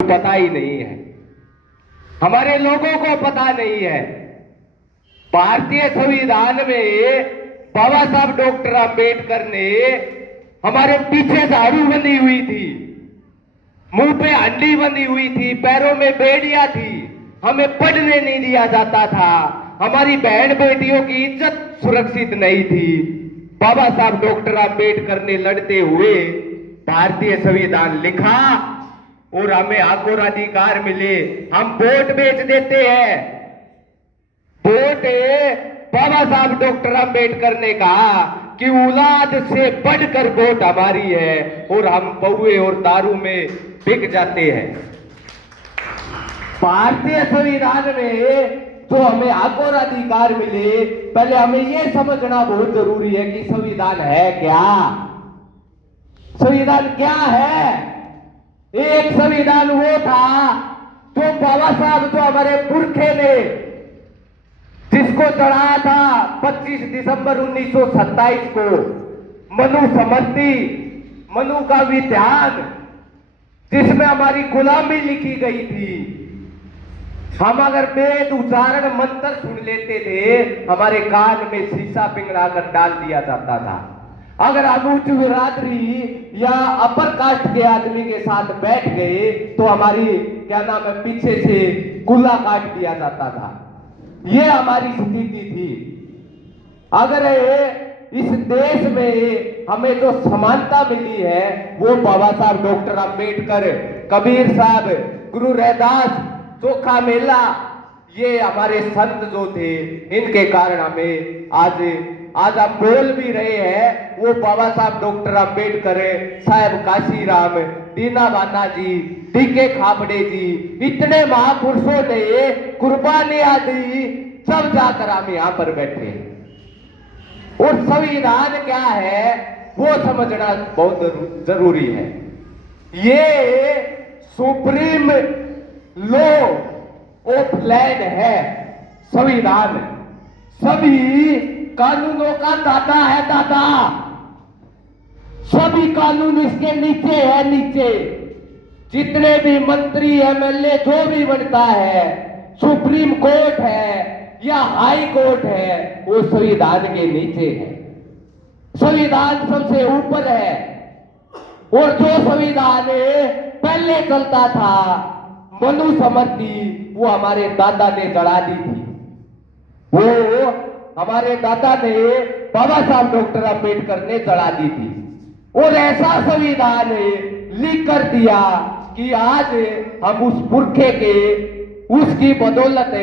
पता ही नहीं है, हमारे लोगों को पता नहीं है। भारतीय संविधान में बाबा साहब डॉक्टर अंबेडकर ने हमारे पीछे झाड़ू बंधी हुई थी, मुंह पे हंडी बंधी हुई थी, पैरों में बेड़ियां थी, हमें पढ़ने नहीं दिया जाता था, हमारी बहन बेटियों की इज्जत सुरक्षित नहीं थी। बाबा साहब डॉक्टर अंबेडकर ने लड़ते हुए भारतीय संविधान लिखा और हमें हक और अधिकार मिले। हम वोट बेच देते हैं। वोट बाबा साहब डॉक्टर अंबेडकर ने कहा कि औलाद से बढ़कर वोट हमारी है और हम पौए और दारू में बिक जाते हैं। भारतीय संविधान में जो हमें हक और अधिकार मिले, पहले हमें यह समझना बहुत जरूरी है कि संविधान है क्या। संविधान क्या है? एक संविधान वो था जो बाबा साहब, जो हमारे पुरखे ने जिसको चढ़ाया था 25 दिसंबर 1927 को, मनु समृद्धि, मनु का विधान, जिसमें हमारी गुलामी लिखी गई थी। हम अगर वेद उच्चारण मंत्र सुन लेते थे, हमारे कान में शीशा पिघला कर डाल दिया जाता था। अगर हम उच्च बिरादरी या अपर कास्ट के आदमी के साथ बैठ गए तो हमारी क्या नाम है, पीछे से कुल्ला काट दिया जाता था। यह हमारी स्थिति थी। अगर इस देश में हमें जो समानता मिली है वो बाबा साहब डॉक्टर अंबेडकर, कबीर साहब, गुरु रैदास, चोखा मेला, ये हमारे संत जो थे, इनके कारण हमें आज हम बोल भी रहे हैं। वो बाबा साहब डॉक्टर अंबेडकर, साहब काशीराम, दीना बाना जी, डीके खाबड़े जी, इतने महापुरुषों ने कुर्बानियां दी, सब जाकर हम यहां पर बैठे। और संविधान क्या है वो समझना बहुत जरूरी है। ये सुप्रीम लॉ ऑफ लैंड है संविधान। सभी कानूनों का दाता है, दाता। सभी कानून इसके नीचे है, नीचे। जितने भी मंत्री, एमएलए, जो भी बनता है, सुप्रीम कोर्ट है या हाई कोर्ट है, वो संविधान के नीचे है। संविधान सबसे ऊपर है। और जो संविधान पहले चलता था, मनु समृद्धि, वो हमारे दादा ने चढ़ा दी थी। वो हमारे दादा ने, बाबा साहब डॉक्टर अंबेडकर ने चढ़ा दी थी। और ऐसा संविधान लिख कर दिया कि आज हम उस पुरखे के, उसकी बदौलत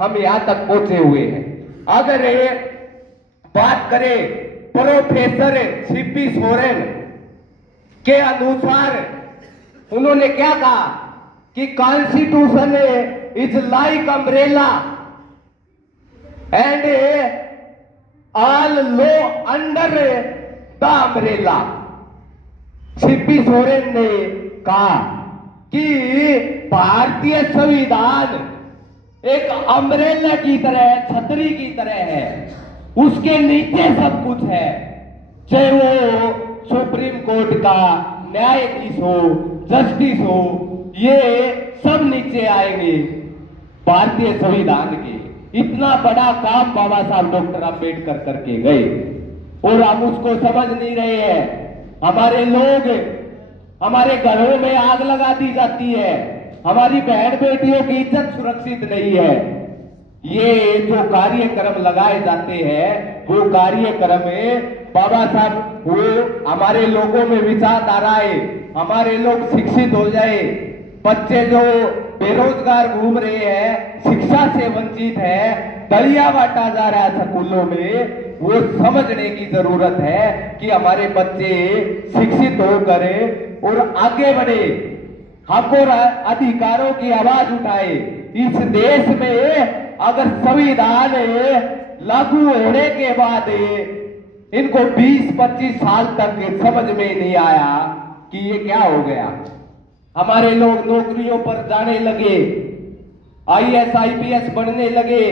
हम यहां तक पहुंचे हुए हैं। अगर बात करें प्रोफेसर सीपी सोरेन के अनुसार, उन्होंने क्या कहा कि constitution is like umbrella and all law under the umbrella. CP Soren ने कहा कि भारतीय संविधान एक अम्ब्रेला की तरह, छतरी की तरह है, उसके नीचे सब कुछ है। चाहे वो सुप्रीम कोर्ट का न्यायाधीश हो, जस्टिस हो, ये सब नीचे आएंगे भारतीय संविधान के। इतना बड़ा काम बाबा साहब डॉक्टर अंबेडकर करके गए और हम उसको समझ नहीं रहे हैं। हमारे लोग, हमारे घरों में आग लगा दी जाती है, हमारी बहन बेटियों की इज्जत सुरक्षित नहीं है। ये जो कार्यक्रम लगाए जाते हैं, वो कार्यक्रम बाबा साहब, वो हमारे लोगों में विचारधाराएं, हमारे लोग शिक्षित हो जाए, बच्चे जो बेरोजगार घूम रहे हैं, शिक्षा से वंचित है, दलिया बांटा जा रहा है स्कूलों में, वो समझने की जरूरत है कि हमारे बच्चे शिक्षित होकर और आगे बढ़े, हक और अधिकारों की आवाज उठाए। इस देश में अगर संविधान लागू होने के बाद इनको 20-25 साल तक समझ में नहीं आया कि ये क्या हो गया, हमारे लोग नौकरियों पर जाने लगे, आईएएस आईपीएस बनने लगे,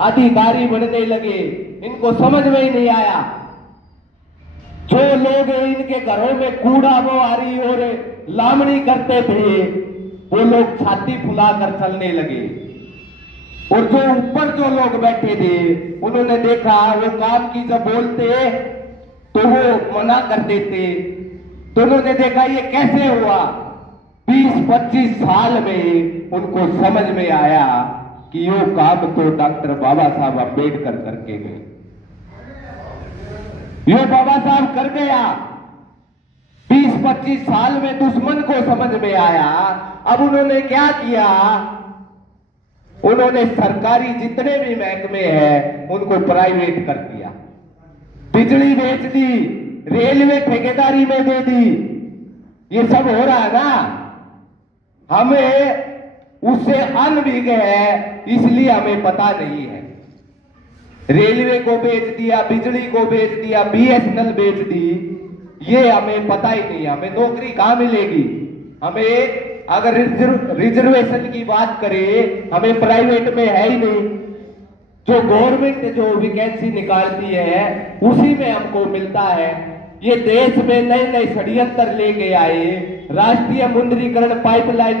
अधिकारी बनने लगे, इनको समझ में ही नहीं आया। जो लोग इनके घरों में कूड़ा बोहारी और लामड़ी करते थे, वो लोग छाती फुलाकर चलने लगे। और जो ऊपर जो लोग बैठे थे उन्होंने देखा वो काम की जब बोलते तो वो मना कर देते। तो उन्होंने देखा ये कैसे हुआ। 20-25 साल में उनको समझ में आया कि ये काम तो डॉक्टर बाबा साहब अम्बेडकर करके गए, ये बाबा साहब कर गया। 20-25 साल में दुश्मन को समझ में आया। अब उन्होंने क्या किया, उन्होंने सरकारी जितने भी महकमे हैं उनको प्राइवेट कर दिया, बिजली बेच दी, रेलवे ठेकेदारी में दे दी। ये सब हो रहा है ना, हमें उससे अनभिज्ञ है इसलिए हमें पता नहीं है। रेलवे को बेच दिया, बिजली को बेच दिया, बीएसएनएल बेच दी, ये हमें पता ही नहीं। हमें नौकरी कहां मिलेगी। हमें अगर रिजर्वेशन की बात करें, हमें प्राइवेट में है ही नहीं। जो गवर्नमेंट जो वैकेंसी निकालती है उसी में हमको मिलता है। ये देश में नए नए षड्यंत्र लेके आए, राष्ट्रीय मुद्रीकरण पाइपलाइन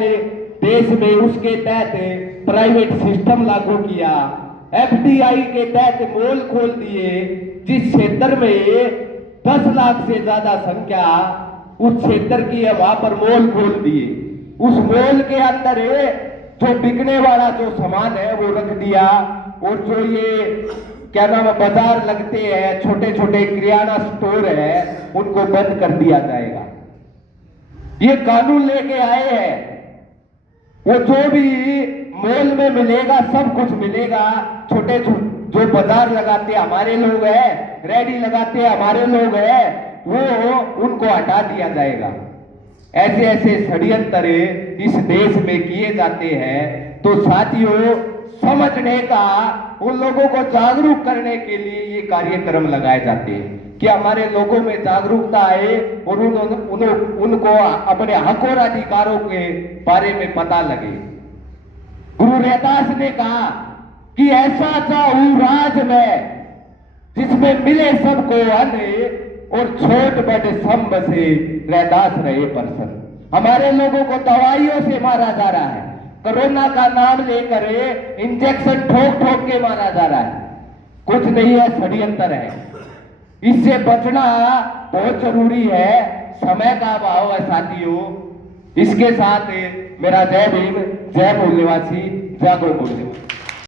देश में, उसके तहत प्राइवेट सिस्टम लागू किया, एफडीआई के तहत मॉल खोल दिए। जिस क्षेत्र में 10 लाख से ज्यादा संख्या उस क्षेत्र की है, वहां पर मॉल खोल दिए। उस मॉल के अंदर जो बिकने वाला जो सामान है वो रख दिया, और जो ये क्या नाम है बाजार लगते हैं, छोटे छोटे किराना स्टोर है, उनको बंद कर दिया जाएगा। ये कानून लेके आए हैं। वो जो भी मॉल में मिलेगा सब कुछ मिलेगा। छोटे जो बाजार लगाते हमारे लोग हैं, रेडी लगाते हमारे लोग हैं, वो उनको हटा दिया जाएगा। ऐसे ऐसे षड्यंत्र इस देश में किए जाते हैं। तो साथियों, समझने का, उन लोगों को जागरूक करने के लिए ये कार्यक्रम लगाए जाते हैं कि हमारे लोगों में जागरूकता आए और उनको अपने हक और अधिकारों के बारे में पता लगे। गुरु रैदास ने कहा कि ऐसा चाहूं राज में जिसमें मिले सबको अन्न, और छोट बड़े संभ से रैदास रहे प्रसन्न। हमारे लोगों को दवाइयों से मारा जा रहा है, कोरोना का नाम लेकर इंजेक्शन ठोक ठोक के मारा जा रहा है। कुछ नहीं है, षड्यंत्र है। इससे बचना बहुत जरूरी है। समय का अभाव है साथियों। इसके साथ मेरा जय भीम, जय मूल निवासी, जय गौ मूल्य।